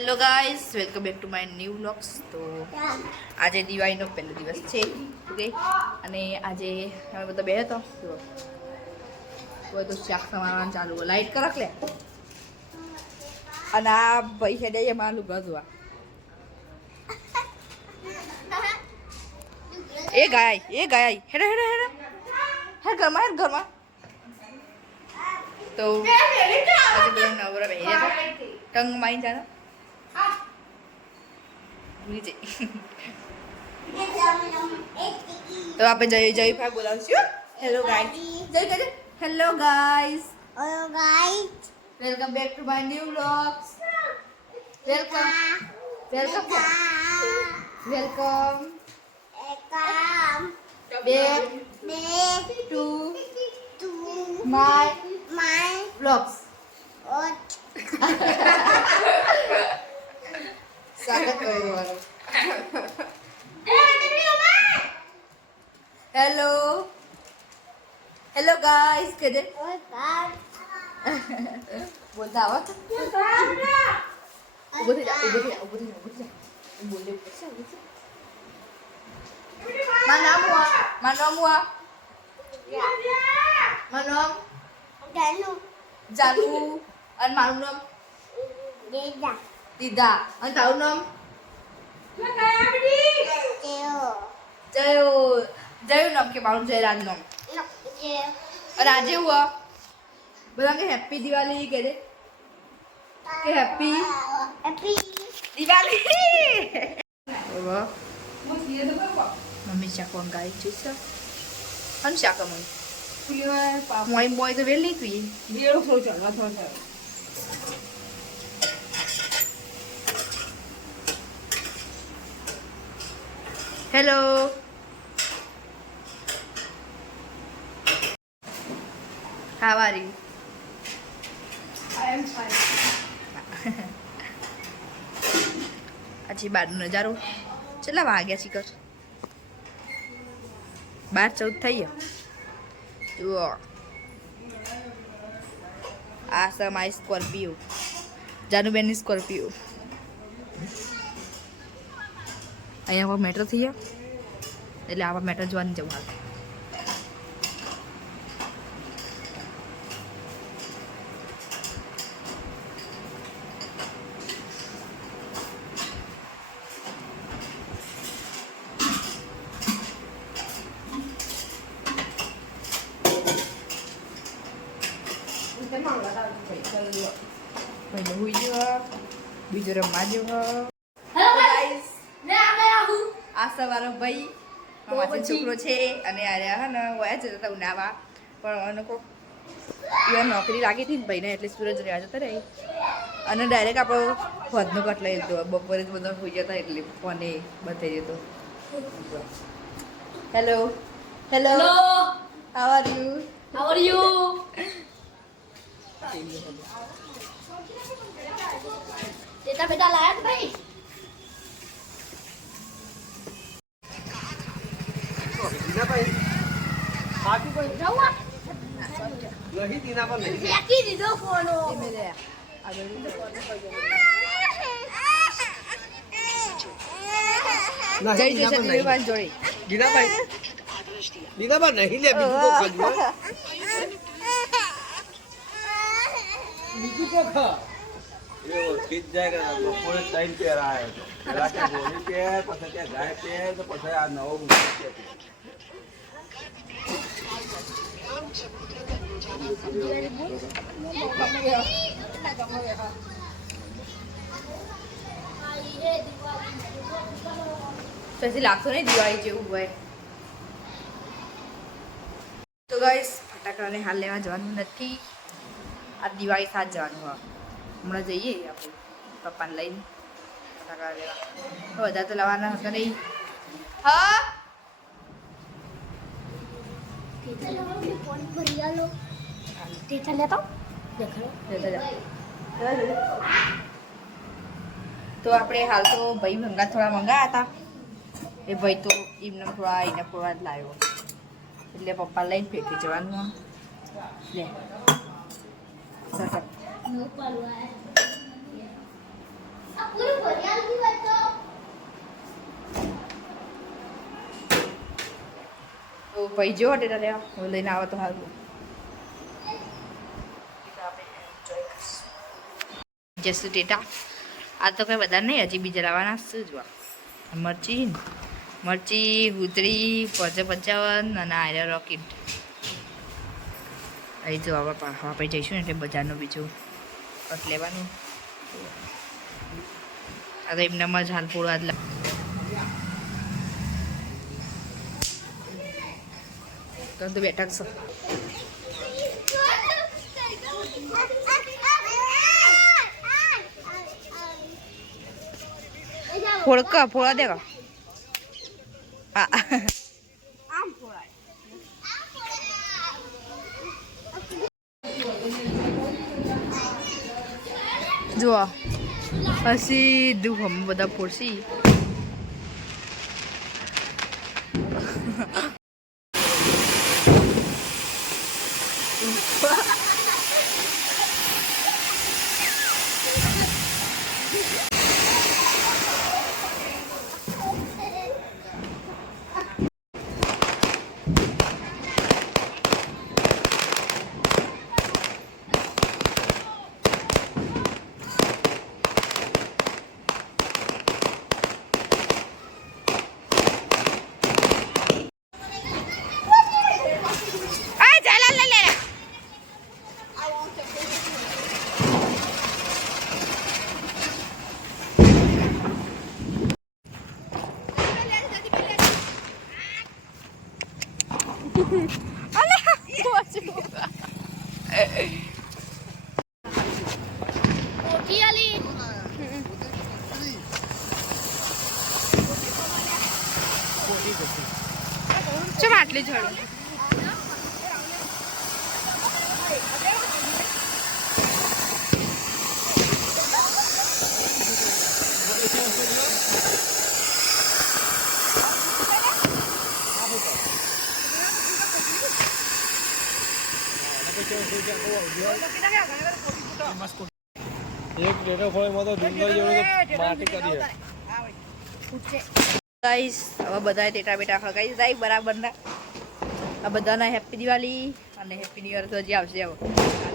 Hello guys, welcome back to my new vlogs. તો આજે દિવાળીનો પહેલો દિવસ છે, ઓકે. અને આજે અમે બધા બે હતો બધું શાક સમારવાનું ચાલુ, લાઈટ કરક લે. અને આ ભાઈ છે દે માલું ગજવા એ ગાય હેડે હેડે હેડે હે ઘરમાં તો આજે બધા નવરા બેહી હતા ટંગ મારી જાને તો આપણે જયભાઈ બોલાવશું. હેલો ગાઈસ, જય કહે hello guys. Hello guys. Welcome back to my new vlogs. Welcome welcome welcome Welcome back to to my my vlogs. સ્વાગત કરવાનું. હેલો હેલો ગાઈસ કહે દે. બોલતા આવત ઉભો થઈ જા બોલે પડશે. મારું નામ જાનુ અને મારું નામ દીદા અને તારું નામ જયું નામ કે મારું જયરાજ નામ. અને આજે હું બધા કે હેપી દિવાળી કહે દે કે હેપી દિવાળી. મમ્મી શાક વંગાઈ છે સર અને શાક મોય મોય તો વેલ નહીં તું બેડો થોડો ચડવા થોડો hello how are you? I am fine. આજે બહારનો નજારો કેટલા વાગ્યા શીખર 12-14 થઈ ગયા. જુઓ આ છે મારી સ્કોર્પિયો, જાનુબેનની સ્કોર્પિયો. અહીંયા પર મેટર થઈ ગયા એટલે આવા મેટર જોવાની જવું હાલ. પહેલો હુઈ ગયો, બીજો રમવા જેવો. આ સવારો ભાઈ મામાનો છોકરો છે અને આર્યા હે ને વયા જતા હતા ઉનાવા, પણ અને કોક એ નોકરી લાગી હતી ને ભાઈને એટલે સુરત રહેવા જતા રહી અને ડાયરેક્ટ આપણો ફોનનો કટ લઈ લીધો. બપોરે જ બધા હોઈ જતા એટલે ફોને બતાવી જતો. Hello hello how are you? How are you? बेटा लाया था भाई. दीना भाई काफी कोई जाऊँ नहीं दीना पर नहीं लेके दे दो फोनो. મેરે આગળ જય જય સતીદેવ ભાઈ જોડે दीना भाई नहीं ले बीजू को खा बीजू को खा ये वो खींच जाएगा ना पूरे टाइम पे रहा है तो रात को गोली पे પછી ત્યાં ગાય पे तो પછી આ નવો મૂકી પછી લાગતો નહીં દિવાળી જેવું હોય. તો ગાઈસ ફટાકડાને હાલ લેવા જવાનું નથી, આ દિવાળી સાથ જવાનું હોય. હમણાં જઈએ આપણે પપ્પાને લઈને ફટાકડા લેવા. બધા તો લાવવાના હતા નહીં. હા फोन पर रिया लो. देखा लेता हूँ. देखा લેતા જાઓ. તો આપણે હાલ તો ભાઈ ભંગા થોડા મંગાયા હતા, એ ભાઈ તો એમને થોડા એને થોડા જ લાવ્યો એટલે પપ્પા લઈને ફેંકી જવાનું. લે સર No, ભાઈ જો ટેટા લેવા હું લઈને આવો તો સારું જશું ટેટા આ તો કંઈ વધારે નહીં હજી બીજા લાવવાના શું જોવા મરચી ગુતરી 55 અને આયરા રોકેટ અહીં જો આપણે જઈશું ને એટલે બજારનું બીજું કટ લેવાનું આ તો એમનામાં જ હાલ પૂરો આજ તો બેઠક છો ફોડા દેવા જુઓ પછી દુઃખ બધા ફોડશી ચમ આટલી ઝડપ એક ડેટો ફોળમાં તો ડુંગર જેવું માટી કરી ગાઈસ હવે બધાએ ટેટા બેટા ખગાઈ જાય બરાબર ના આ બધાના હેપી દિવાળી અને હેપી ન્યુ યર તો હજી આવશે હવે